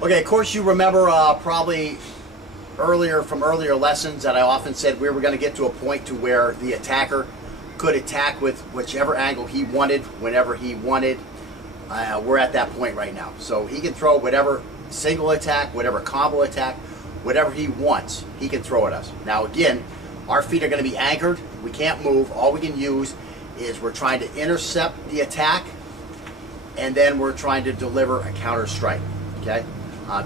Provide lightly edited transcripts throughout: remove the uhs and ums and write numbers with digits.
Okay, of course you remember probably from earlier lessons that I often said we were going to get to a point to where the attacker could attack with whichever angle he wanted, whenever he wanted. We're at that point right now. So he can throw whatever single attack, whatever combo attack, whatever he wants, he can throw at us. Now again, our feet are going to be anchored. We can't move. All we can use is we're trying to intercept the attack, and then we're trying to deliver a counter strike. Okay?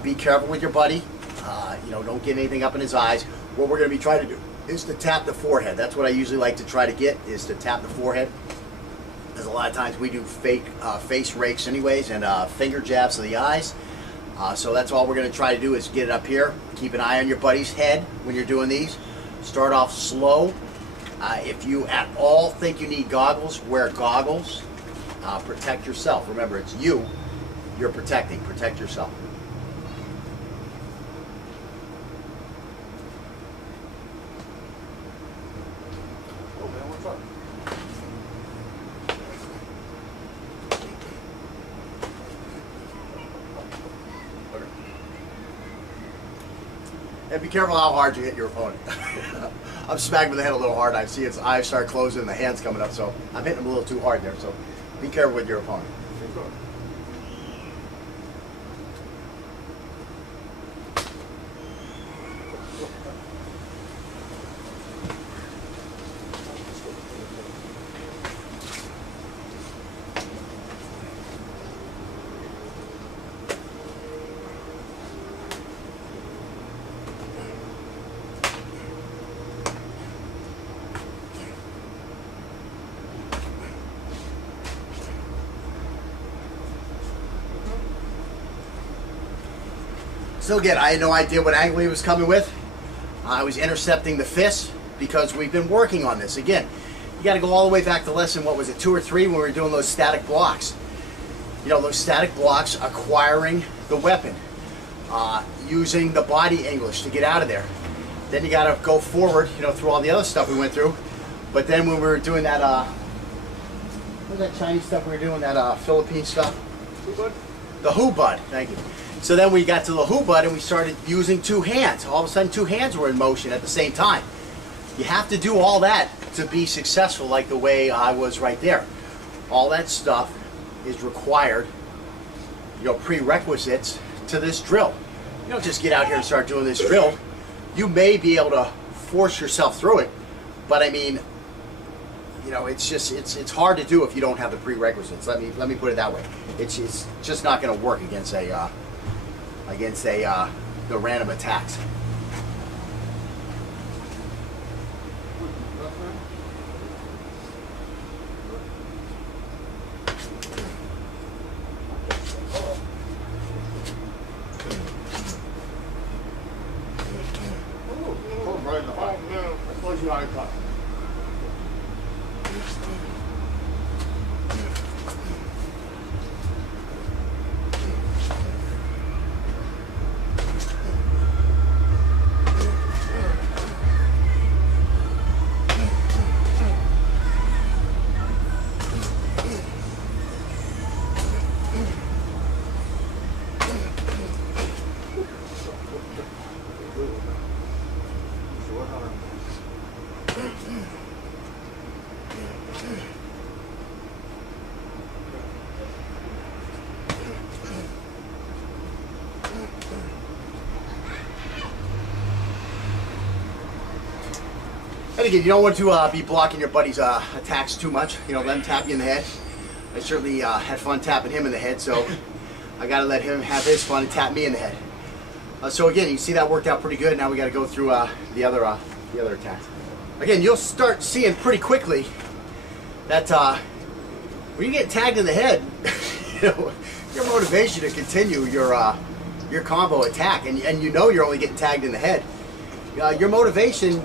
Be careful with your buddy. Don't get anything up in his eyes. What we're going to be trying to do is to tap the forehead. That's what I usually like to try to get, is to tap the forehead. Because a lot of times we do fake face rakes anyways, and finger jabs to the eyes. So that's all we're going to try to do, is get it up here. Keep an eye on your buddy's head when you're doing these. Start off slow. If you at all think you need goggles, wear goggles. Protect yourself. Remember, it's you're protecting. Protect yourself. Oh man, what's up? And be careful how hard you hit your opponent. I'm smacking with the head a little hard. I see his eyes start closing and the hand's coming up, so I'm hitting him a little too hard there. So be careful with your opponent. So again, I had no idea what angle he was coming with. I was intercepting the fist because we've been working on this. Again, you got to go all the way back to lesson, what was it, 2 or 3, when we were doing those static blocks. Those static blocks, acquiring the weapon, using the body English to get out of there. Then you got to go forward, through all the other stuff we went through. But then when we were doing that, what was that Chinese stuff we were doing, that Philippine stuff? Who-bud? The who-bud, thank you. So then we got to the who-bud and we started using 2 hands. All of a sudden 2 hands were in motion at the same time. You have to do all that to be successful, like the way I was right there. All that stuff is required, prerequisites to this drill. You don't just get out here and start doing this drill. You may be able to force yourself through it, but I mean, it's hard to do if you don't have the prerequisites. Let me put it that way. It's just not going to work against the random attacks. Oh, right in the eye. I close your eye top. And again, you don't want to be blocking your buddy's attacks too much. Let him tap you in the head. I certainly had fun tapping him in the head, so I got to let him have his fun and tap me in the head. So again, you see that worked out pretty good. Now we got to go through the other attacks. Again, you'll start seeing pretty quickly that when you get tagged in the head, your motivation to continue your combo attack, and you're only getting tagged in the head, your motivation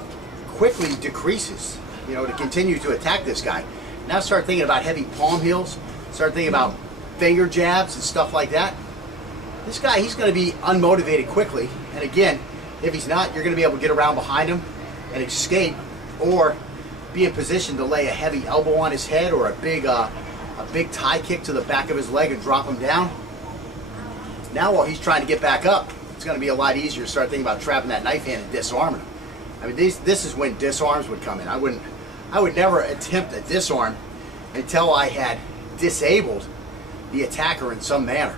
quickly decreases, to continue to attack this guy. Now start thinking about heavy palm heels, start thinking about finger jabs and stuff like that. This guy, he's going to be unmotivated quickly, and again, if he's not, you're going to be able to get around behind him and escape, or be in position to lay a heavy elbow on his head, or a big tie kick to the back of his leg and drop him down. Now while he's trying to get back up, it's going to be a lot easier to start thinking about trapping that knife hand and disarming him. I mean, this is when disarms would come in. I would never attempt a disarm until I had disabled the attacker in some manner.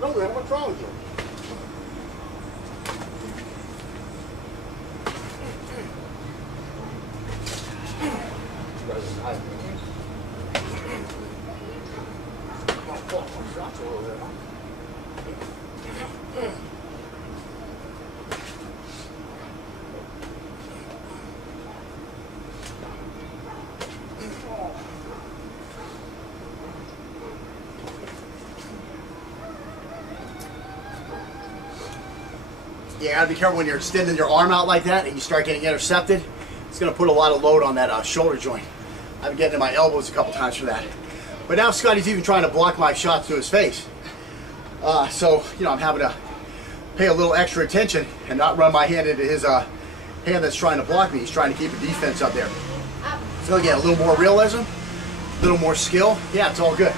No, man, what's wrong with you? You gotta be careful when you're extending your arm out like that and you start getting intercepted. It's gonna put a lot of load on that shoulder joint. I've been getting in my elbows a couple times for that. But now Scotty's even trying to block my shots to his face. So, you know, I'm having to pay a little extra attention and not run my hand into his hand that's trying to block me. He's trying to keep a defense up there. So again, a little more realism, a little more skill. Yeah, it's all good.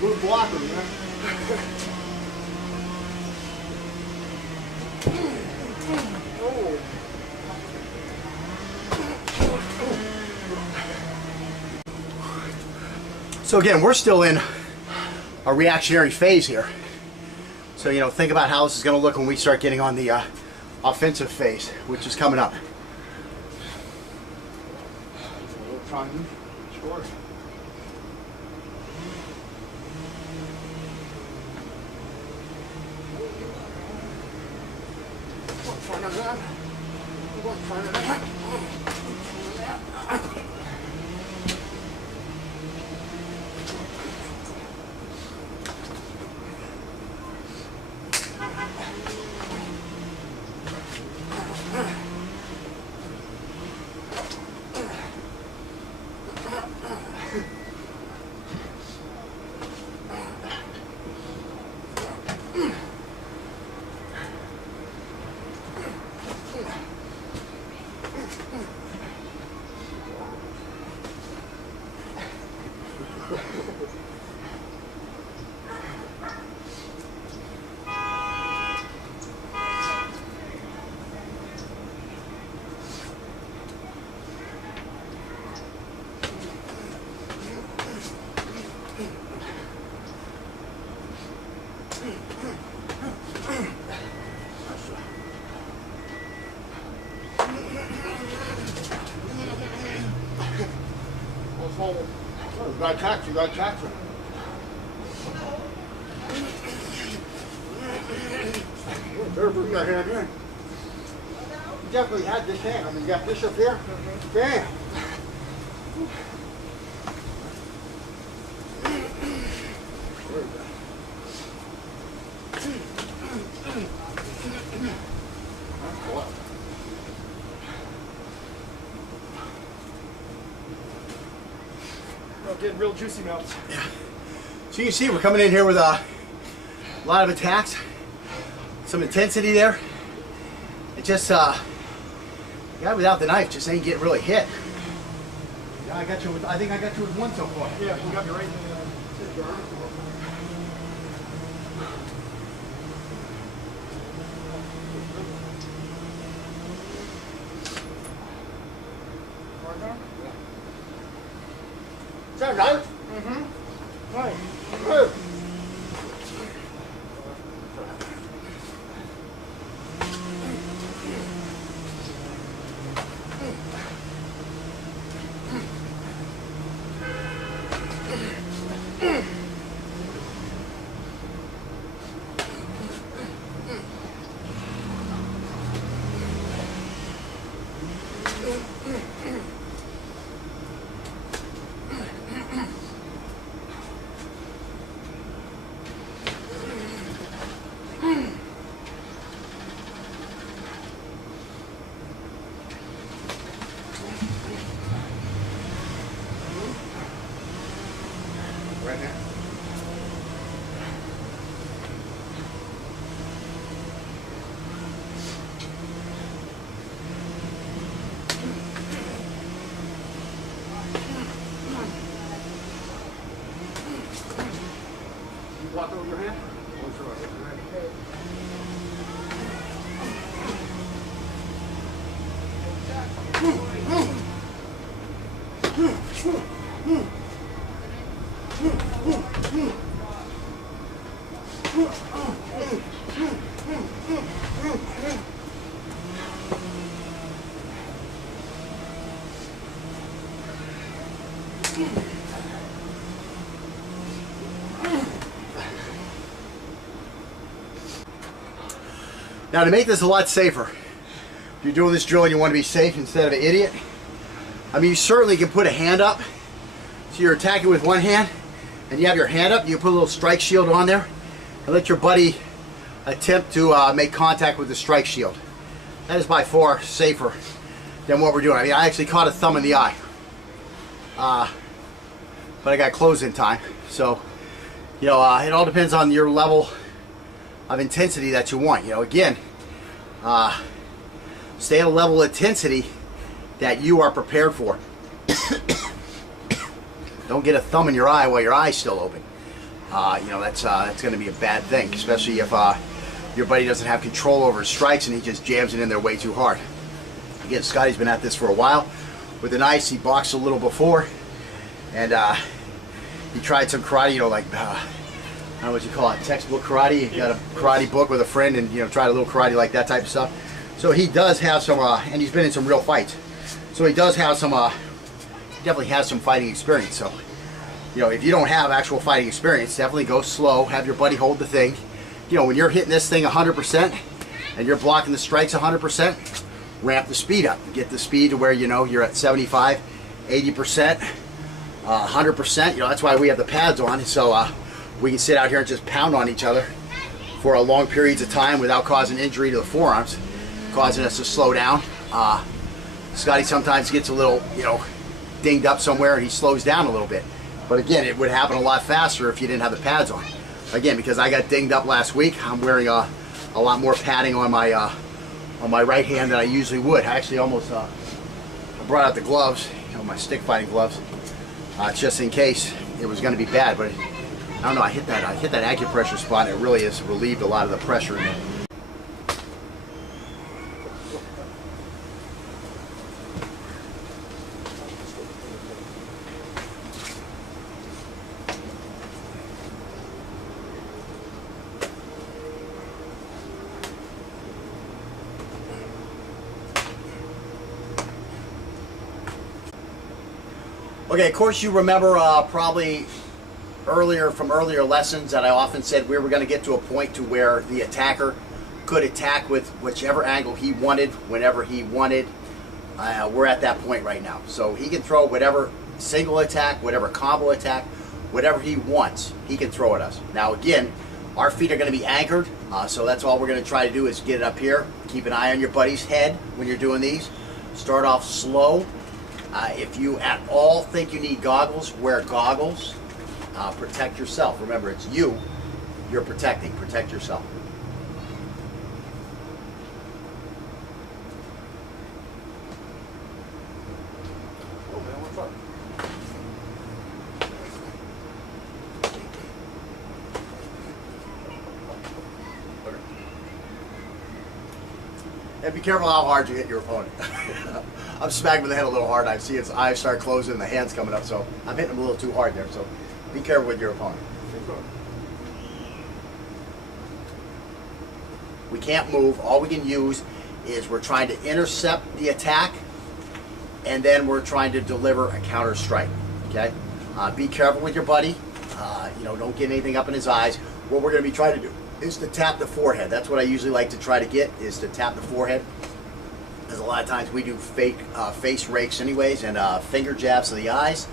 Good blocking, man. Oh. So again, we're still in a reactionary phase here. So, you know, think about how this is going to look when we start getting on the offensive phase, which is coming up. Sure. You got tax, you got tax. Better bring your hand in. You definitely had this hand. I mean, you got this up here. Bam. Getting real juicy mouths. Yeah. So you can see we're coming in here with a lot of attacks, some intensity there. It just, the guy without the knife just ain't getting really hit. Yeah, I got you with, I think I got you with one so far. Yeah, you got me right in the Is that right? Mm-hmm. Right. Good. Right there. You block over your hand? Oh, sure. Now to make this a lot safer, if you're doing this drill and you want to be safe instead of an idiot, I mean, you certainly can put a hand up. So you're attacking with one hand and you have your hand up, you put a little strike shield on there and let your buddy attempt to make contact with the strike shield. That is by far safer than what we're doing. I mean, I actually caught a thumb in the eye. But I got closed in time. So, you know, it all depends on your level of intensity that you want. You know, again, stay at a level of intensity that you are prepared for. Don't get a thumb in your eye while your eye's still open. You know, that's going to be a bad thing, especially if your buddy doesn't have control over his strikes and he just jams it in there way too hard. Again, Scotty's been at this for a while. With an ice, he boxed a little before, and he tried some karate, you know, like I don't know what you call it, textbook karate. He got a karate book with a friend and, you know, tried a little karate like that type of stuff. So he does have some, and he's been in some real fights. So he does have some, he definitely has some fighting experience. So, you know, if you don't have actual fighting experience, definitely go slow, have your buddy hold the thing. You know, when you're hitting this thing 100% and you're blocking the strikes 100%, ramp the speed up. Get the speed to where, you know, you're at 75, 80%, 100%. You know, that's why we have the pads on, so we can sit out here and just pound on each other for a long periods of time without causing injury to the forearms, causing us to slow down. Scotty sometimes gets a little, you know, dinged up somewhere and he slows down a little bit. But again, it would happen a lot faster if you didn't have the pads on. Again, because I got dinged up last week, I'm wearing a lot more padding on my right hand than I usually would. I actually almost I brought out the gloves, you know, my stick fighting gloves, just in case it was going to be bad. But I don't know. I hit that acupressure spot, and it really has relieved a lot of the pressure in it. Okay, of course you remember probably from earlier lessons that I often said we were going to get to a point to where the attacker could attack with whichever angle he wanted, whenever he wanted. We're at that point right now. So he can throw whatever single attack, whatever combo attack, whatever he wants, he can throw at us. Now again, our feet are going to be anchored, so that's all we're going to try to do is get it up here. Keep an eye on your buddy's head when you're doing these. Start off slow. If you at all think you need goggles, wear goggles. Protect yourself. Remember, it's you you're protecting. Protect yourself. Oh man, what's up? And be careful how hard you hit your opponent. I'm smacking with the head a little hard. I see his eyes start closing and the hand's coming up, so I'm hitting him a little too hard there. So be careful with your opponent. We can't move. All we can use is we're trying to intercept the attack, and then we're trying to deliver a counter strike. Okay? Be careful with your buddy. You know, don't get anything up in his eyes. What we're going to be trying to do is to tap the forehead. That's what I usually like to try to get, is to tap the forehead. because a lot of times we do fake face rakes anyways, and finger jabs to the eyes.